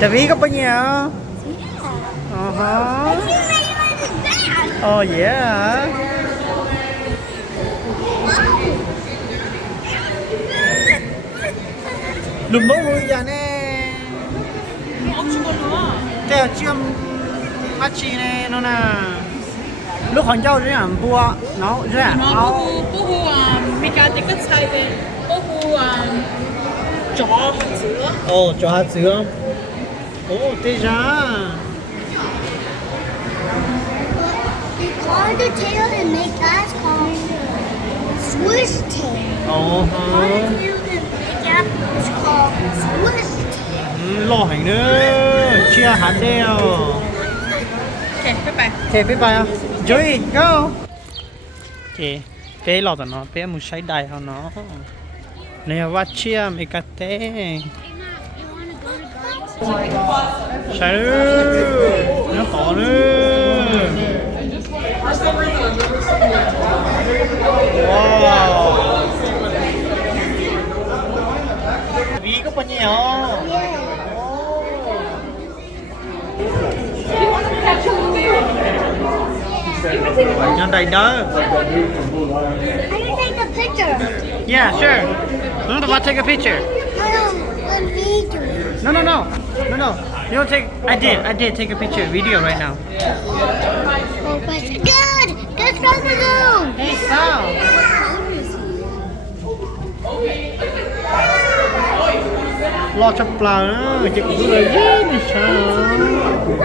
Chả ví có bao nhiêu? Oh yeah. Lùm bố vui giờ nè. Tèo chiêm mắt chi nè nó nè. Lúc còn cháu rất là bùa, nó rất là áo. bố mấy cái cái菜嘅，bố做下子咯。 Ồ, cho hạt dứa. Ồ, tê ra. They carve the tail and make that called Swiss tail. Ồ, Carve the tail and make that is called Swiss tail. lo hành nữa. Chia hạt đeo. OK，拜拜。Okay, bye bye. Joey, go. Okay, bé lo tao nó, bé muốn say đại hả nó. Nè, vắt chia mấy cái té. Say nữa, nó to nữa. Wow. Vì có bao nhiêu? Nhân đầy đó. I can take a picture. Yeah, sure. No, no, take a picture. No, let me do it. No, no, no, no, no. You don't take. I did take a picture, video right now. Oh, but good. Good from the zoo. Hey, Sal. Lo chập plau nữa, chị cũng lời dễ này sao?